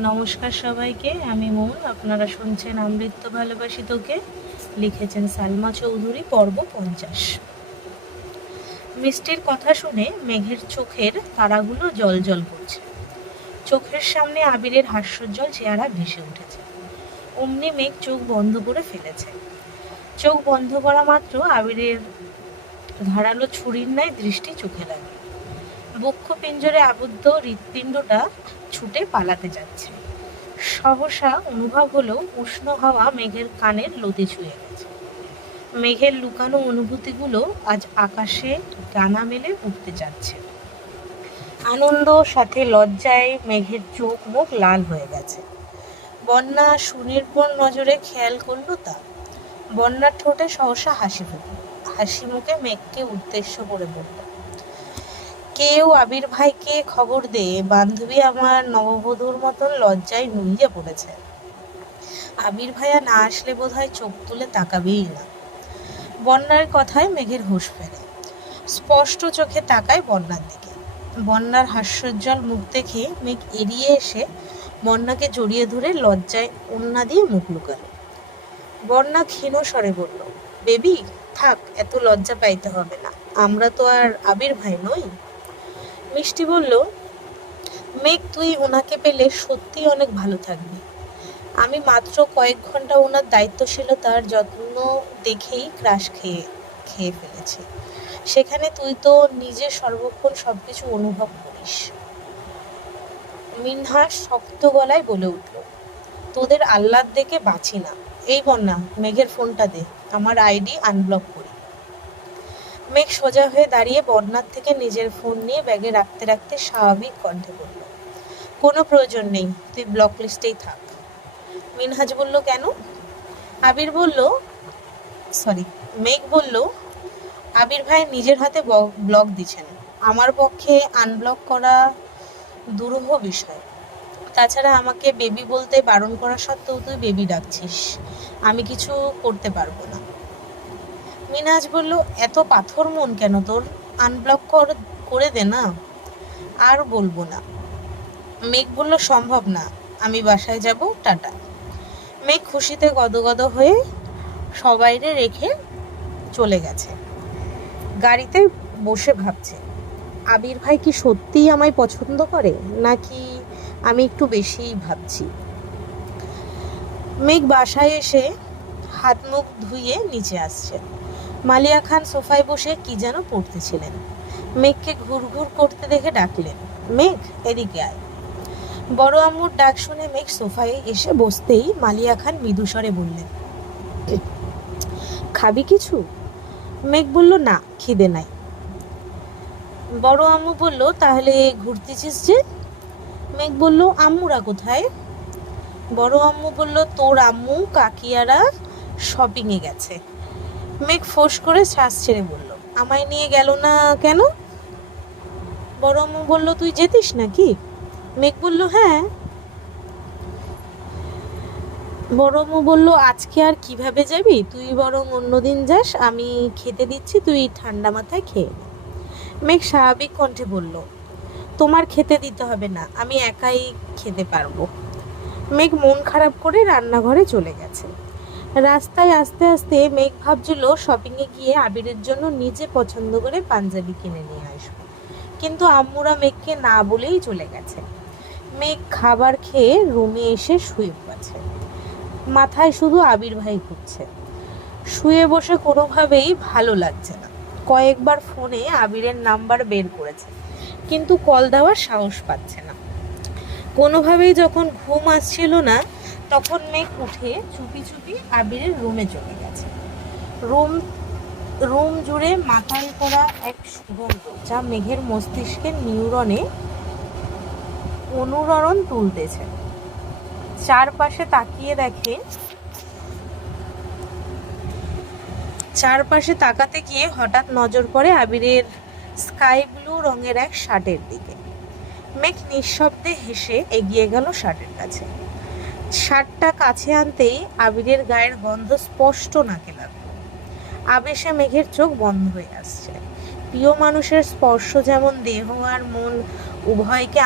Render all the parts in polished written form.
নমস্কার সবাইকে, আমি মন। আপনারা শুনছেন আমৃত্য ভালোবাসি তোকে। লিখেছেন সালমা চৌধুরী। পর্ব 50। মিষ্টির কথা শুনে মেঘের চোখের তারাগুলো জ্বলজ্বল করছে। চোখের সামনে আবিরের হাস্যোজ্জ্বল চেহারা ভেসে উঠেছে। অমনি মেঘ চোখ বন্ধ করে ফেলেছে। চোখ বন্ধ করা মাত্র আবিরের ধারালো ছুরির ন্যায় দৃষ্টি চোখে লাগে। বক্ষ পিঞ্জরে আবদ্ধ হৃৎপিণ্ডটা ছুটে পালাতে যাচ্ছে। সহসা অনুভব হলো উষ্ণ হাওয়া মেঘের কানের লতি ছুঁয়ে গেছে। মেঘের লুকানো অনুভূতিগুলো আজ আকাশে ডানা মেলে উঠতে যাচ্ছে। আনন্দ সাথে লজ্জায় মেঘের চোখ মুখ লাল হয়ে গেছে। বন্যা সুনির্ভর নজরে খেয়াল করলো তা। বন্যার ঠোঁটে সহসা হাসি ফুটল। হাসি মুখে মেঘকে উদ্দেশ্য করে বলল, কেউ আবির ভাইকে খবর দে, বান্ধবী আমার নববধূর মতন লজ্জায় নুইয়ে পড়েছে। আবির ভাইয়া না আসলে বোধহয় চোখ তুলে তাকাবেই না। বন্যার কথায় মেঘের হুঁশ ফেরে। স্পষ্ট চোখে তাকায় বন্যার দিকে। বন্যার হাস্যোজ্জ্বল মুখ দেখে মেঘ এড়িয়ে এসে বন্যাকে জড়িয়ে ধরে লজ্জায় ওড়না দিয়ে মুখ লুকালো। বন্যা ক্ষীণ স্বরে বলল, বেবি থাক, এত লজ্জা পাইতে হবে না, আমরা তো আর আবির ভাই নই। মিষ্টি বলল, মেঘ তুই ওনাকে পেলে সত্যি অনেক ভালো থাকবি। আমি মাত্র কয়েক ঘন্টা ওনার দায়িত্বশীলতার যত্ন দেখেই ক্রাশ খেয়ে ফেলেছি। সেখানে তুই তো নিজে সর্বক্ষণ সবকিছু অনুভব করিস। মিনহাস শক্ত গলায় বলে উঠল, তোদের আহ্লাদ দেখে বাঁচি না। এই বন্যা, মেঘের ফোনটা দে, আমার আইডি আনব্লক করি। মেঘ সোজা হয়ে দাঁড়িয়ে বন্যার থেকে নিজের ফোন নিয়ে ব্যাগে রাখতে রাখতে স্বাভাবিক কণ্ঠে বলল, কোনো প্রয়োজন নেই, তুই ব্লক লিস্টেই থাক। মিনহাজ বলল, কেন? মেঘ বলল, আবির ভাই নিজের হাতে ব্লক দিচ্ছেন। আমার পক্ষে আনব্লক করা দুরূহ বিষয়। তাছাড়া আমাকে বেবি বলতে বারণ করা সত্ত্বেও তুই বেবি ডাকছিস, আমি কিছু করতে পারবো না। মিনহাজ বলল, এত পাথর মন কেন তোর? আনব্লক করে দে না। আর বলবো না। মেঘ বলল, সম্ভব না, আমি বাসায় যাব, টাটা। মেঘ খুশিতে গদগদ হয়ে সবাইরে রেখে চলে গেছে। গাড়িতে বসে ভাবছে, আবির ভাই কি সত্যিই আমায় পছন্দ করে, নাকি আমি একটু বেশিই ভাবছি। মেঘ বাসায় এসে হাত মুখ ধুয়ে নিচে আসছে। মালিয়া খান সোফায় বসে কি যেন পড়তেছিলেন। মেঘকে ঘুরঘুর করতে দেখে ডাকলেন, মেঘ এদিকে আয়। বড় আম্মুর ডাক শুনে মেঘ সোফায় এসে বসতেই মালিয়া খান মৃদুস্বরে বললেন, খাবি কিছু? মেঘ বলল, না, খিদে নাই। বড় আম্মু বলল, তাহলে ঘুরতেছিস যে? মেঘ বলল, আম্মুরা কোথায়? বড় আম্মু বলল, তোর আম্মু কাকিয়ারা শপিংয়ে গেছে। মেঘ ফোঁস করে শ্বাস ছেড়ে বলল, আমায় নিয়ে গেল না কেন? বড় আম্মু বলল, তুই যেতিস নাকি? মেঘ বলল, হ্যাঁ। বড় আম্মু বলল, আজকে আর কিভাবে যাবি, তুই বরং অন্যদিন যাস, আমি খেতে দিচ্ছি, তুই ঠান্ডা মাথায় খেয়ে নে। মেঘ স্বাভাবিক কণ্ঠে বলল, তোমার খেতে দিতে হবে না, আমি একাই খেতে পারবো। মেঘ মন খারাপ করে রান্নাঘরে চলে গেছে। রাস্তায় আস্তে আস্তে মেঘ ভাবছিল শপিংয়ে গিয়ে আবিরের জন্য নিজে পছন্দ করে পাঞ্জাবি কিনে নিয়ে আসবো, কিন্তু আম্মুরা মেঘকে না বলেই চলে গেছে। মেঘ খাবার খেয়ে রুমে এসে শুয়ে পড়েছে। মাথায় শুধু আবির ভাই ঘুরছে। শুয়ে বসে কোনোভাবেই ভালো লাগছে না। কয়েকবার ফোনে আবিরের নাম্বার বের করেছে, কিন্তু কল দেওয়ার সাহস পাচ্ছে না। কোনোভাবেই যখন ঘুম আসছিল না, তখন মেঘ উঠে চুপি চুপি আবিরের রুমে চলে গেছে। রুম জুড়ে মাথায় করা এক সুগন্ধ, যা মেঘের মস্তিষ্কের নিউরনে অনুরণন তুলতেছে। চারপাশে তাকাতে গিয়ে হঠাৎ নজর পড়ে আবিরের স্কাই ব্লু রঙের এক শার্টের দিকে। মেঘ নিঃশব্দে হেসে এগিয়ে গেল শার্টের কাছে। শার্টটা কাছে আনতেই আবিরের গায়ের গন্ধ স্পষ্ট নাকে লাগলো। আবেশে মেঘের চোখ বন্ধ হয়ে আসছে। প্রিয় মানুষের স্পর্শ যেমন দেহ আর মন উভয়কে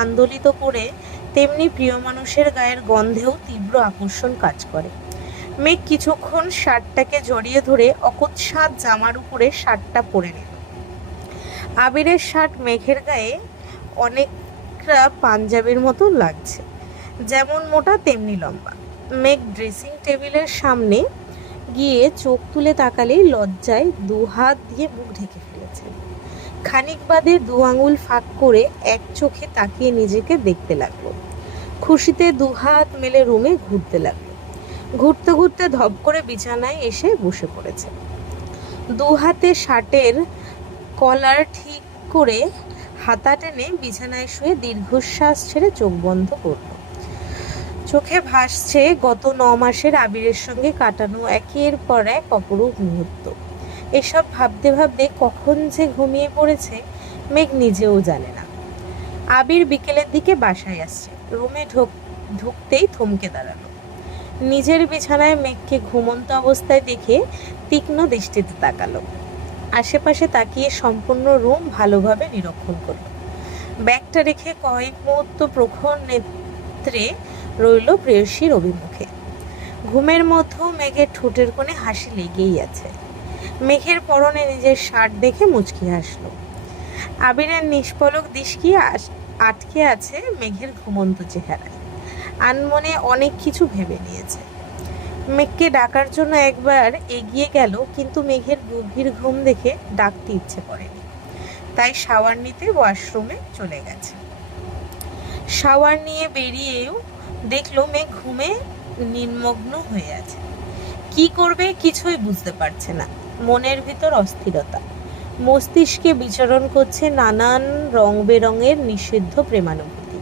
আন্দোলিত করে তেমনি প্রিয় মানুষের গায়ের গন্ধেও তীব্র আকর্ষণ কাজ করে। মেঘ কিছুক্ষণ শার্টটাকে জড়িয়ে ধরে অকস্মাৎ জামার উপরে শার্টটা পরে নিল। আবিরের শার্ট মেঘের গায়ে অনেকটা পাঞ্জাবির মতো লাগছে, যেমন মোটা তেমনি লম্বা। মেঘ ড্রেসিং টেবিলের সামনে গিয়ে চোখ তুলে তাকালেই লজ্জায় দু হাত দিয়ে মুখ ঢেকে ফেলেছে। খানিক বাদে দু আঙুল ফাঁক করে এক চোখে তাকিয়ে নিজেকে দেখতে লাগলো। খুশিতে দু হাত মেলে রুমে ঘুরতে লাগলো। ঘুরতে ঘুরতে ধপ করে বিছানায় এসে বসে পড়েছে। দু হাতে শার্টের কলার ঠিক করে হাতা টেনে বিছানায় শুয়ে দীর্ঘশ্বাস ছেড়ে চোখ বন্ধ করল। চোখে ভাসছে গত 9 মাসের আবিরের সঙ্গে কাটানো একের পর এক অপরূপ মুহূর্ত। এসব ভাবতে ভাবতে কখন যে ঘুমিয়ে পড়েছে মেঘ নিজেও জানে না। আবির বিকেলের দিকে বাসায় আসছে। রুমে ঢুকতেই থমকে দাঁড়ালো। নিজের বিছানায় মেঘকে ঘুমন্ত অবস্থায় দেখে তীক্ষ্ণ দৃষ্টিতে তাকালো। আশেপাশে তাকিয়ে সম্পূর্ণ রুম ভালোভাবে নিরীক্ষণ করল। ব্যাগটা রেখে কয়েক মুহূর্ত প্রখর নেত্রে রইল প্রেয়সীর অভিমুখে। ঘুমের মধ্যেও মেঘের ঠোঁটের কোণে হাসি লেগেই আছে। মেঘের পরনে নিজের শার্ট দেখে মুচকি হাসল। আবিরের নিষ্পলক দৃষ্টি আটকে আছে মেঘের ঘুমন্ত চেহারায়। আনমনে অনেক কিছু ভেবে নিয়েছে। মেঘকে ডাকার জন্য একবার এগিয়ে গেল, কিন্তু মেঘের গভীর ঘুম দেখে ডাকতে ইচ্ছে করেনি। তাই শাওয়ার নিতে ওয়াশরুমে চলে গেছে। শাওয়ার নিয়ে বেরিয়েও দেখলো মেঘ ঘুমে নির্মগ্ন হয়ে আছে। কি করবে কিছুই বুঝতে পারছে না। মনের ভিতর অস্থিরতা, মস্তিষ্কে বিচরণ করছে নানান রং বেরঙের নিষিদ্ধ প্রেমানুভূতি।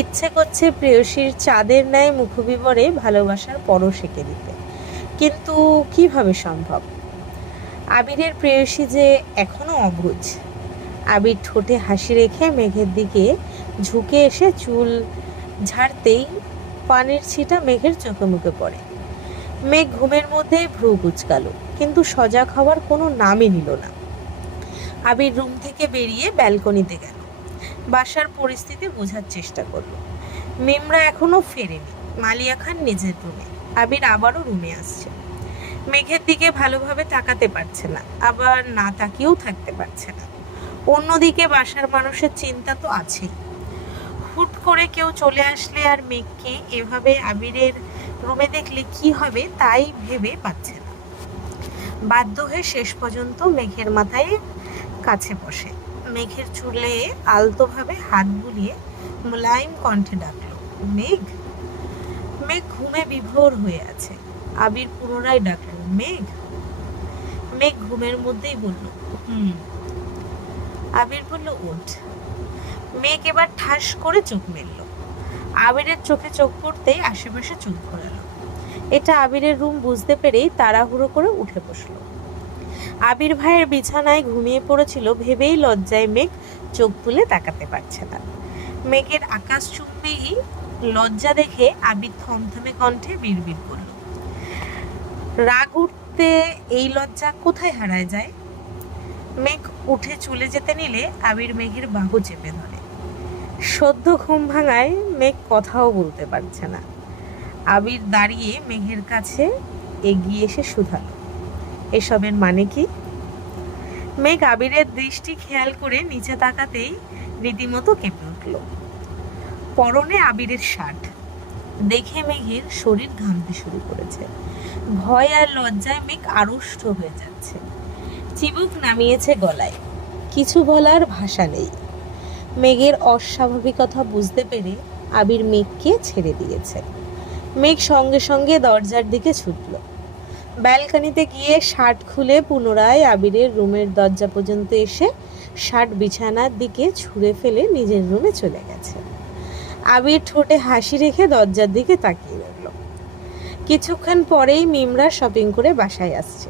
ইচ্ছে করছে প্রেয়সীর চাঁদের ন্যায় মুখবিবরে ভালোবাসার পরশ এঁকে দিতে, কিন্তু কিভাবে সম্ভব? আবিরের প্রেয়সী যে এখনো অবুঝ। আবির ঠোঁটে হাসি রেখে মেঘের দিকে ঝুঁকে এসে চুল ঝাড়তেই পানির ছিটা মেঘের চোখে মুখে পড়ে। মেঘ ঘুমের মধ্যেই ভ্রু কুঁচকালো, কিন্তু সজাগ হওয়ার কোনো নামই নিল না। আবির রুম থেকে বেরিয়ে ব্যালকনিতে গেল। বাসার পরিস্থিতি বোঝার চেষ্টা করলো। মিমরা এখনো ফেরেনি। মালিয়া খান নিজের রুমে। আবির আবারও রুমে আসছে। মেঘের দিকে ভালোভাবে তাকাতে পারছে না, আবার না তাকিয়েও থাকতে পারছে না। অন্যদিকে বাসার মানুষের চিন্তা তো আছেই। হুট করে কেউ চলে আসলে আর মেঘকে এভাবে আবিরের রুমে দেখলে কি হবে তাই ভেবে পাচ্ছে না। বাধ্য হয়ে শেষ পর্যন্ত মেঘের মাথায় কাছে বসে মেঘের চুলে আলতোভাবে হাত বুলিয়ে মোলায়েম কণ্ঠে ডাকলো, মেঘ। মেঘ ঘুমে বিভোর হয়ে আছে। আবির পুনরায় ডাকলো, মেঘ। মেঘ ঘুমের মধ্যেই বলল, আবির বলল, ওঠ। মেঘ এবার ঠাস করে চোখ মেলল। আবিরের চোখে চোখ পড়তেই আশেপাশে চোখ ঘোরালো। এটা আবিরের রুম বুঝতে পেরেই তাড়াহুড়ো করে উঠে বসলো। আবির ভাইয়ের বিছানায় ঘুমিয়ে পড়েছিল ভেবেই লজ্জায় মেঘ চোখ তুলে তাকাতে পারছে না। মেঘের আকাশচুম্বী লজ্জা দেখে আবির থমথমে কণ্ঠে বিড়বিড় করল, রাগ উঠতে এই লজ্জা কোথায় হারায় যায়? মেঘ উঠে চলে যেতে নিলে আবির মেঘের বাহু চেপে ধরে। সদ্য ঘুম ভাঙায় মেঘ কথাও বলতে পারছে না। আবির দাঁড়িয়ে মেঘের কাছে এগিয়ে এসে শুধালো, এসবের মানে কি? মেঘ আবিরের দৃষ্টি খেয়াল করে নিচে তাকাতেই রীতিমতো কেঁপে উঠল। পরনে আবিরের শার্ট দেখে মেঘের শরীর ঘামতে শুরু করেছে। ভয় আর লজ্জায় মেঘ আড়ষ্ট হয়ে যাচ্ছে। চিবুক নামিয়েছে গলায়। কিছু বলার ভাষা নেই। মেঘের অস্বাভাবিকতা বুঝতে পেরে আবির মেঘকে ছেড়ে দিয়েছে। মেঘ সঙ্গে সঙ্গে দরজার দিকে ছুটল। ব্যালকনিতে গিয়ে শার্ট খুলে পুনরায় আবিরের রুমের দরজা পর্যন্ত এসে শার্ট বিছানার দিকে ছুঁড়ে ফেলে নিজের রুমে চলে গেছে। আবির ঠোঁটে হাসি রেখে দরজার দিকে তাকিয়ে রইল। কিছুক্ষণ পরেই মিমরা শপিং করে বাসায় আসছে।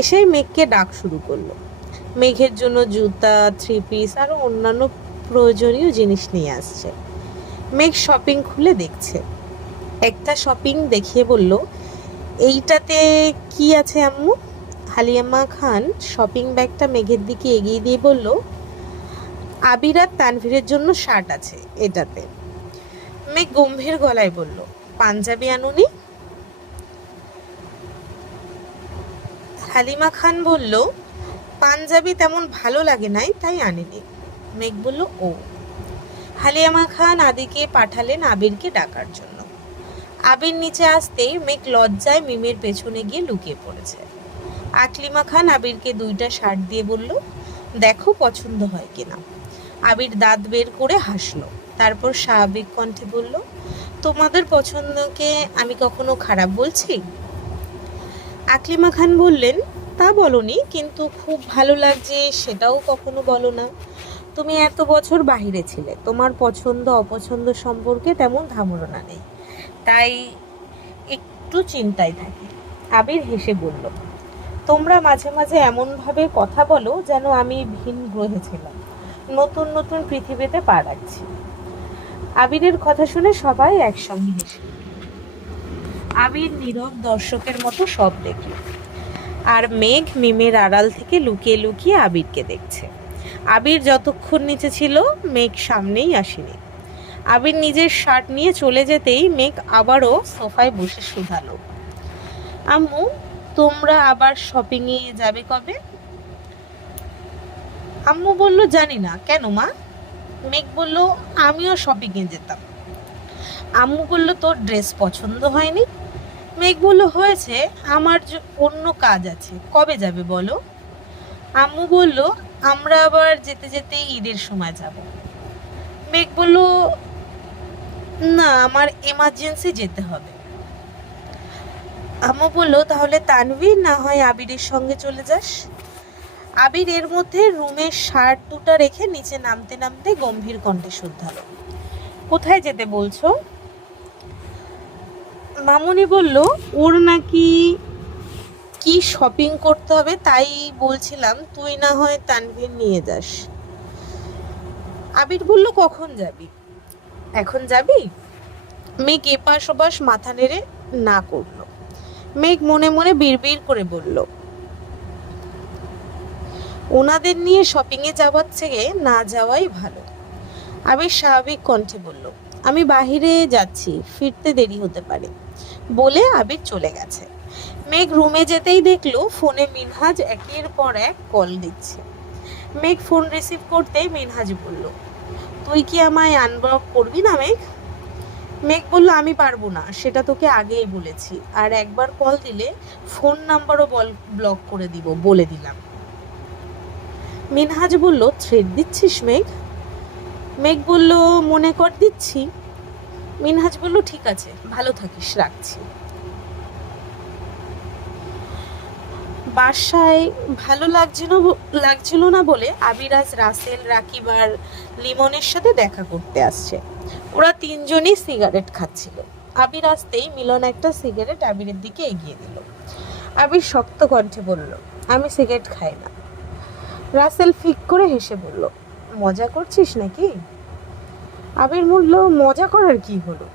এসেই মেঘকে ডাক শুরু করলো। মেঘের জন্য জুতা, 3 পিস আর অন্যান্য প্রয়োজনীয় জিনিস নিয়ে আসছে। মেঘ শপিং খুলে দেখছে। একটা শপিং দেখিয়ে বলল, এইটাতে কি আছে আম্মু? হালিমা খান শপিং ব্যাগটা মেঘের দিকে এগিয়ে দিয়ে বলল, আবির আর তানভীরের জন্য শার্ট আছে এটাতে। মেঘ গম্ভীর গলায় বলল, পাঞ্জাবি আনুনি? হালিমা খান বলল, পাঞ্জাবি তেমন ভালো লাগে নাই, তাই আনিনি। মেঘ বলল, ও। হালিমা খান আদিকে পাঠালেন আবিরকে ডাকার জন্য। আবির নিচে আসতেই মেঘ লজ্জায় মিমের পেছনে গিয়ে লুকিয়ে পড়েছে। আকলিমা খান আবিরকে 2টা শার্ট দিয়ে বলল, দেখো পছন্দ হয় কিনা। আবির দাঁত বের করে হাসলো, তারপর স্বাভাবিক কণ্ঠে বলল, তোমাদের পছন্দকে আমি কখনো খারাপ বলছি? আকলিমা খান বললেন, তা বলনি, কিন্তু খুব ভালো লাগছে সেটাও কখনো বলো না। তুমি এত বছর বাহিরে ছিলে, তোমার পছন্দ অপছন্দ সম্পর্কে তেমন ধারণা নেই, তাই একটু চিন্তায় থাকি। আবির হেসে বলল, তোমরা মাঝে মাঝে এমনভাবে কথা বলো যেন আমি ভিন গ্রহে ছিলাম, নতুন নতুন পৃথিবীতে পা রাখছি। আবিরের কথা শুনে সবাই একসঙ্গে হেসে। আবির নীরব দর্শকের মতো সব দেখল, আর মেঘ মিমের আড়াল থেকে লুকিয়ে লুকিয়ে আবিরকে দেখছে। আবির যতক্ষণ নিচে ছিল মেঘ সামনেই আসেনি। আবির নিজের শার্ট নিয়ে চলে যেতেই মেঘ আবারও সোফায় বসে শুধালো, আম্মু, তোমরা আবার শপিংয়ে যাবে কবে? আম্মু বলল, জানি না। কেন মা? মেঘ বলল, আমিও শপিংয়ে যেতাম। আম্মু বলল, তোর ড্রেস পছন্দ হয়নি? মেঘ বলল, হয়েছে, আমার অন্য কাজ আছে। কবে যাবে বলো? আম্মু বলল, আমরা আবার যেতে যেতে ঈদের সময় যাব। মেঘ বলল, না, আমার এমার্জেন্সি যেতে হবে। আম্মু বলল, তাহলে তানভীর না হয় আবিরের সঙ্গে চলে যাস। আবির এর মধ্যে রুমের শার্ট 2টা রেখে নিচে নামতে নামতে গম্ভীর কণ্ঠে শুধালো, কোথায় যেতে বলছো? মামুনি বলল, ওর নাকি কি শপিং করতে হবে, তাই বলছিলাম তুই না হয় তানভীর নিয়ে যাস। আবির বলল, কখন যাবি? এখন যাবি? মেঘ এপাশ ওপাশ মাথা নেড়ে না করলো। মেঘ মনে মনে বিড়বিড় করে বলল, ওনাদের নিয়ে শপিংয়ে যাওয়ার থেকে না যাওয়াই ভালো। আবির স্বাভাবিক কণ্ঠে বলল, আমি বাহিরে যাচ্ছি, ফিরতে দেরি হতে পারে। বলে আবির চলে গেছে। মেঘ রুমে যেতেই দেখলো ফোনে মিনহাজ একের পর এক কল দিচ্ছে। মেঘ ফোন রিসিভ করতেই মিনহাজ বলল, তুই কি আমায় আনব্লক করবি না মেঘ? মেঘ বলল, আমি পারবো না, সেটা তোকে আগেই বলেছি, আর একবার কল দিলে ফোন নাম্বারও ব্লক করে দিব, বলে দিলাম। মিনহাজ বলল, থ্রেট দিচ্ছিস মেঘ? মেঘ বলল, মনে কর দিচ্ছি। মিনহাজ বলল, ঠিক আছে, ভালো থাকিস, রাখছি। বাসায় ভালো লাগছিল না বলে আবির আজ রাসেল, রাকিব আর লিমনের সাথে দেখা করতে আসছে। ওরা 3জনই সিগারেট খাচ্ছিল। আবির আসতেই মিলন একটা সিগারেট আবিরের দিকে এগিয়ে দিল। আবির শক্ত কণ্ঠে বলল, আমি সিগারেট খাই না। রাসেল ফিক করে হেসে বলল, মজা করছিস নাকি? আবির বলল, মজা করার কি হলো?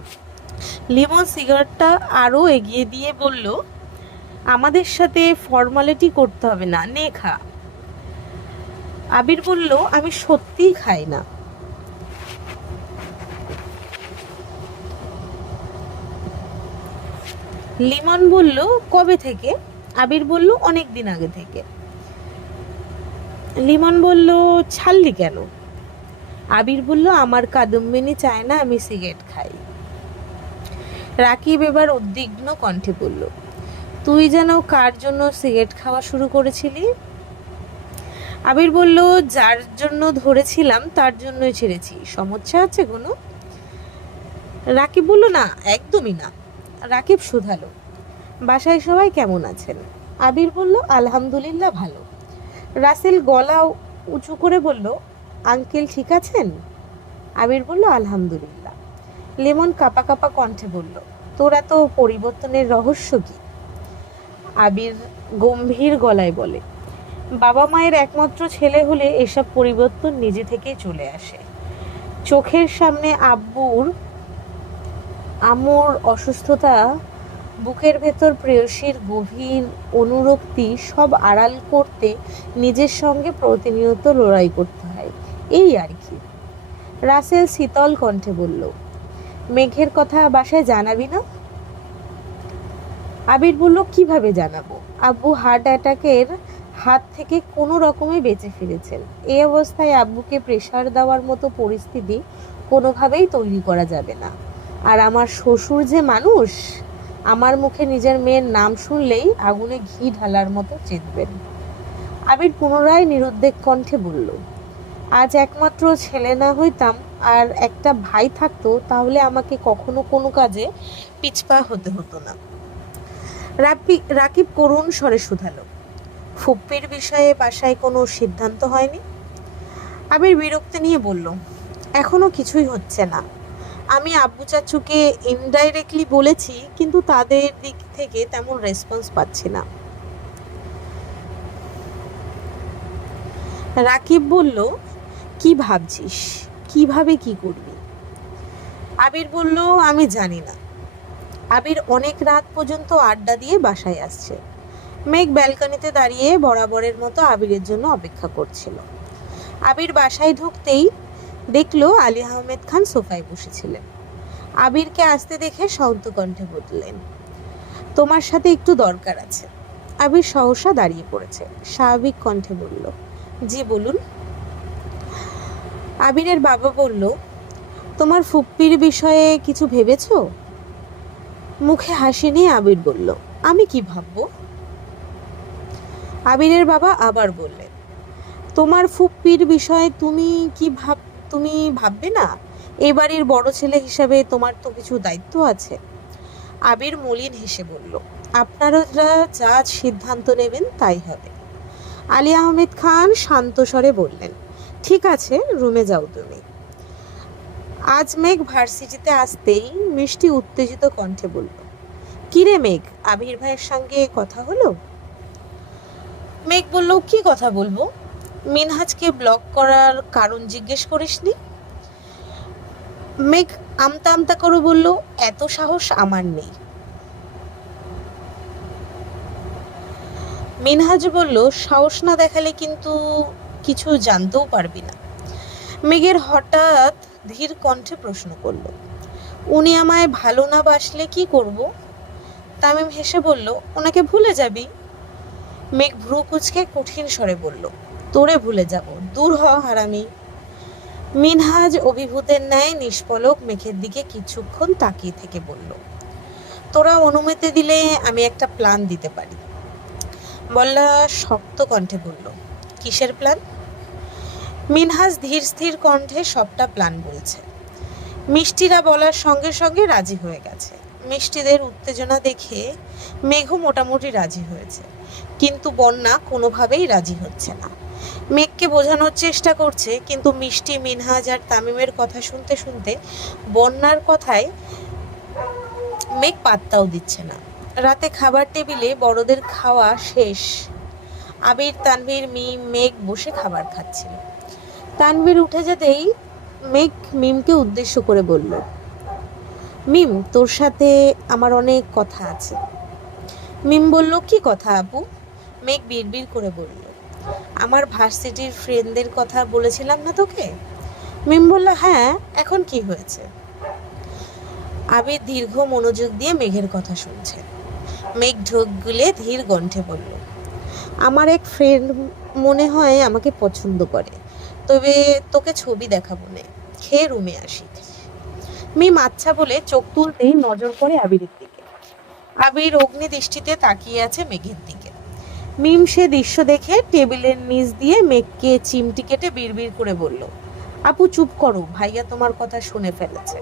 লিমন সিগারেটটা আরো এগিয়ে দিয়ে বলল, আমাদের সাথে ফর্মালিটি করতে হবে না, নে খা। আবির বলল, আমি সত্যিই খাই না। লিমন বলল, কবে থেকে? আবির বলল, অনেক দিন আগে থেকে। লিমন বলল, ছাড়লি কেন? আবির বলল, আমার কাদম্বিনী চায় না আমি সিগারেট খাই। রাকিব এবার উদ্বিগ্ন কণ্ঠে বলল, তুই যেন কার জন্য সিগারেট খাওয়া শুরু করেছিলি? আবির বলল, যার জন্য ধরেছিলাম তার জন্যই ছেড়েছি, সমস্যা আছে কোনো? রাকিব বলল, না, একদমই না। রাকিব শুধালো, বাসায় সবাই কেমন আছেন? আবির বলল, আলহামদুলিল্লাহ ভালো। রাসেল গলা উঁচু করে বলল, আঙ্কেল ঠিক আছেন? আবির বলল, আলহামদুলিল্লাহ। লেমন কাঁপা কাঁপা কণ্ঠে বলল, তোরা তো পরিবর্তনের রহস্য কি? আবির গম্ভীর গলায় বলে, বাবা মায়ের একমাত্র ছেলে হলে এসব পরিবর্তন নিজে থেকেই চলে আসে। চোখের সামনে আম্মুর অসুস্থতা, বুকের ভেতর প্রেয়সীর গভীর অনুরক্তি সব আড়াল করতে নিজের সঙ্গে প্রতিনিয়ত লড়াই করতে হয়, এই আর কি। রাসেল শীতল কণ্ঠে বলল, মেঘের কথা বাসায় জানাবি না? আবির বলল, কিভাবে জানাবো? আব্বু হার্ট অ্যাটাকের হাত থেকে কোনো রকমে বেঁচে ফিরেছেন। এই অবস্থায় আব্বুকে প্রেশার দেওয়ার মতো পরিস্থিতি কোনোভাবেই তৈরি করা যাবে না। আর আমার শ্বশুর যে মানুষ, আমার মুখে নিজের মেয়ের নাম শুনলেই আগুনে ঘি ঢালার মতো চেতবেন। আবির পুনরায় নিরুদ্বেগ কণ্ঠে বলল, আজ একমাত্র ছেলে না হইতাম আর একটা ভাই থাকতো, তাহলে আমাকে কখনো কোনো কাজে পিছপা হতে হতো না। রাকিব করুণ স্বরে শুধালো, ফুপ্পির বিষয়ে বাসায় কোনো সিদ্ধান্ত হয়নি? আবির বিরক্তি নিয়ে বলল, এখনো কিছুই হচ্ছে না। আমি আব্বু চাচুকে ইনডাইরেক্টলি বলেছি, কিন্তু তাদের দিক থেকে তেমন রেসপন্স পাচ্ছি না। রাকিব বলল, কি ভাবছিস? কিভাবে কি করবি? আবির বলল, আমি জানি না। আবির অনেক রাত পর্যন্ত আড্ডা দিয়ে বাসায় আসছে। মেঘ ব্যালকনিতে দাঁড়িয়ে বরাবরের মতো আবিরের জন্য অপেক্ষা করছিল। আবির বাসায় ঢুকতেই দেখলো আলী আহমেদ খান সোফায় বসেছিলেন। আবিরকে আসতে দেখে শান্ত কণ্ঠে বললেন, তোমার সাথে একটু দরকার আছে। আবির সহসা দাঁড়িয়ে পড়েছে। স্বাভাবিক কণ্ঠে বলল, জি বলুন। আবিরের বাবা বলল, তোমার ফুপ্পির বিষয়ে কিছু ভেবেছো? মুখে হাসি নিয়ে আবির বলল, আমি কি ভাববো? আবিরের বাবা আবার বললেন, তোমার ফুপ্পির বিষয়ে তুমি ভাববে না? এ বাড়ির বড় ছেলে হিসাবে তোমার তো কিছু দায়িত্ব আছে। আবির মলিন হেসে বলল, আপনারা যা সিদ্ধান্ত নেবেন তাই হবে। আলী আহমেদ খান শান্ত স্বরে বললেন, ঠিক আছে, রুমে যাও তুমি। আজ মেঘ ভার্সিটিতে আসতেই মিষ্টি উত্তেজিত কণ্ঠে বলল, কিরে মেঘ, আবির ভাইয়ের সঙ্গে কথা হলো? মেঘ বলল, কি কথা বলবো? মিনহাজকে ব্লক করার কারণ জিজ্ঞেস করিসনি? মেঘ আমতা আমতা করে বলল, এত সাহস আমার নেই। মিনহাজ বলল, সাহস না দেখালে কিন্তু কিছু জানতেও পারবি না। মেঘের হঠাৎ ধীর কণ্ঠে প্রশ্ন করল, উনি আমায় ভালো না বাসলে কি করব? তামিম হেসে বলল, ওনাকে ভুলে যাবি। মেঘ ভ্রু কুঁচকে কঠিন স্বরে বলল, তোরে ভুলে যাব, দূর হ হারামি। মিনহাজ অভিভূতের ন্যায় নিষ্পলক মেঘের দিকে কিছুক্ষণ তাকিয়ে থেকে বলল, তোরা অনুমতি দিলে আমি একটা প্ল্যান দিতে পারি। বল্লা শক্ত কণ্ঠে বলল, কিসের প্ল্যান? মিনহাজ ধীর স্থির কণ্ঠে সবটা প্ল্যান বলছে। মিষ্টিরা বলার সঙ্গে সঙ্গে রাজি হয়ে গেছে। মিষ্টিদের উত্তেজনা দেখে মেঘও মোটামুটি রাজি হয়েছে, কিন্তু বন্যা কোনোভাবেই রাজি হচ্ছে না। মেঘকে বোঝানোর চেষ্টা করছে, কিন্তু মিষ্টি, মিনহাজ আর তামিমের কথা শুনতে শুনতে বন্যার কথায় মেঘ পাত্তাও দিচ্ছে না। রাতে খাবার টেবিলে বড়দের খাওয়া শেষ। আবির, তানভীর, মেঘ বসে খাবার খাচ্ছিল। তানভীর উঠে যেতেই মেঘ মিমকে উদ্দেশ্য করে বলল, মিম, তোর সাথে আমার অনেক কথা আছে। মিম বলল, কি কথা আপু? মেঘ বিড়বিড় করে বলল, আমার ভার্সিটির ফ্রেন্ডদের কথা বলেছিলাম না তোকে? মিম বলল, হ্যাঁ, এখন কি হয়েছে? আবির দীর্ঘ মনোযোগ দিয়ে মেঘের কথা শুনছে। মেঘ ঢোক গিলে ধীর কণ্ঠে বলল, আমার এক ফ্রেন্ড মনে হয় আমাকে পছন্দ করে, তবে তোকে ছবি দেখাবো না, খেয়ে রুমে আসি। মিম আচ্ছা বলে চোখ তুলতেই নজর পড়ে আবিরের দিকে। আবির অগ্নি দৃষ্টিতে তাকিয়ে আছে মেঘের দিকে। মিম সে দৃশ্য দেখে টেবিলের নিচ দিয়ে মেঘকে চিমটি কেটে বিড়বিড় করে বলল, আপু চুপ করো, ভাইয়া তোমার কথা শুনে ফেলেছে।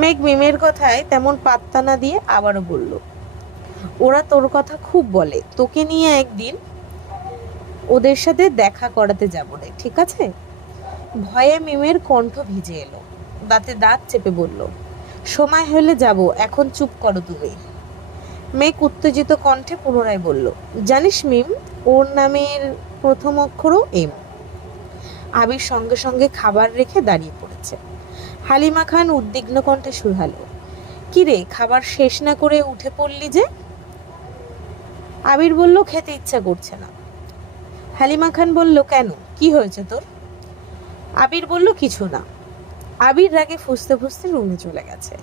মেঘ মিমের কথায় তেমন পাত্তা না দিয়ে আবারও বলল, ওরা তোর কথা খুব বলে, তোকে নিয়ে একদিন ওদের সাথে দেখা করাতে যাবো রে, ঠিক আছে? ভয়ে মিমের কণ্ঠ ভিজে এলো। দাঁতে দাঁত চেপে বলল, সময় হলে যাব, এখন চুপ করো তুমি। মেঘ উত্তেজিত কণ্ঠে পুনরায় বলল, জানিস মিম, ওর নামের প্রথম অক্ষরও এম। আবির সঙ্গে সঙ্গে খাবার রেখে দাঁড়িয়ে পড়েছে। হালিমা খান উদ্বিগ্ন কণ্ঠে শুধালো, কিরে, খাবার শেষ না করে উঠে পড়লি যে? আবির বলল, খেতে ইচ্ছা করছে না। হালিমা খান বলল, কেন, কি হয়েছে তোর? আবির বলল, কিছু না। আবির রাগে ফুঁসতে ফুঁসতে রুমে চলে গেছে।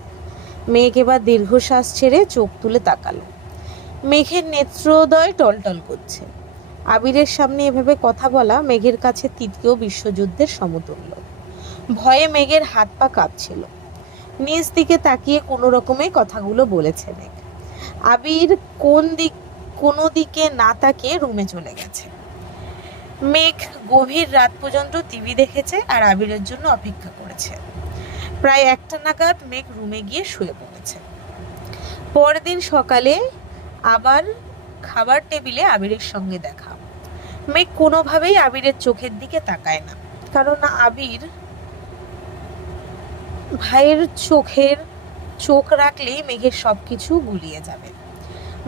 মেঘ এবার দীর্ঘশ্বাস ছেড়ে চোখ তুলে তাকালো। মেঘের নেত্রোদয় টলটল করছে। আবিরের সামনে এভাবে কথা বলা মেঘের কাছে তৃতীয় বিশ্বযুদ্ধের সমতুল্য। ভয়ে মেঘের হাত পা কাঁপছিল। নিজ দিকে তাকিয়ে কোনো রকমে কথাগুলো বলেছে মেঘ। আবির কোনো দিকে না তাকিয়ে রুমে চলে গেছে। মেঘ গভীর রাত পর্যন্ত টিভি দেখেছে আর আবিরের জন্য অপেক্ষা করেছে। প্রায় 1টা নাগাদ মেঘ রুমে গিয়ে শুয়ে পড়েছে। পরদিন সকালে আবার খাবার টেবিলে আবিরের সঙ্গে দেখা। মেঘ কোনোভাবেই আবিরের চোখের দিকে তাকায় না, কারণ আবির ভাইয়ের চোখ রাখলেই মেঘের সবকিছু গুলিয়ে যাবে।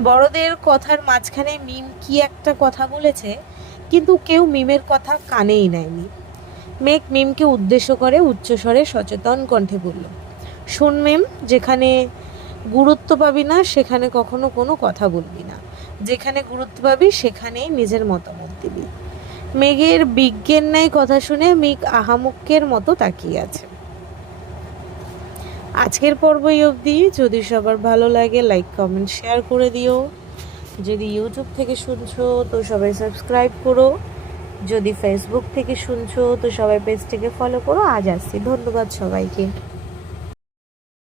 বড়দের কথার মাঝখানে মিম কি একটা কথা বলেছে, কিন্তু কেউ মিমের কথা কানেই নেয়নি। মেঘ মিমকে উদ্দেশ্য করে উচ্চস্বরে সচেতন কণ্ঠে বলল, শোন মিম, যেখানে গুরুত্ব পাবি না সেখানে কখনো কোনো কথা বলবি না, যেখানে গুরুত্ব পাবি সেখানেই নিজের মতামত দিবি। মেঘের বিজ্ঞের ন্যায় কথা শুনে মেঘ আহামুকের মতো তাকিয়ে আছে। আজকের পর্বই অবধি। যদি সবার ভালো লাগে লাইক কমেন্ট শেয়ার করে দিও। যদি ইউটিউব থেকে শুনছো তো সবাই সাবস্ক্রাইব করো। যদি ফেসবুক থেকে শুনছো তো সবাই পেজটিকে ফলো করো। আজ আসছি, ধন্যবাদ সবাইকে।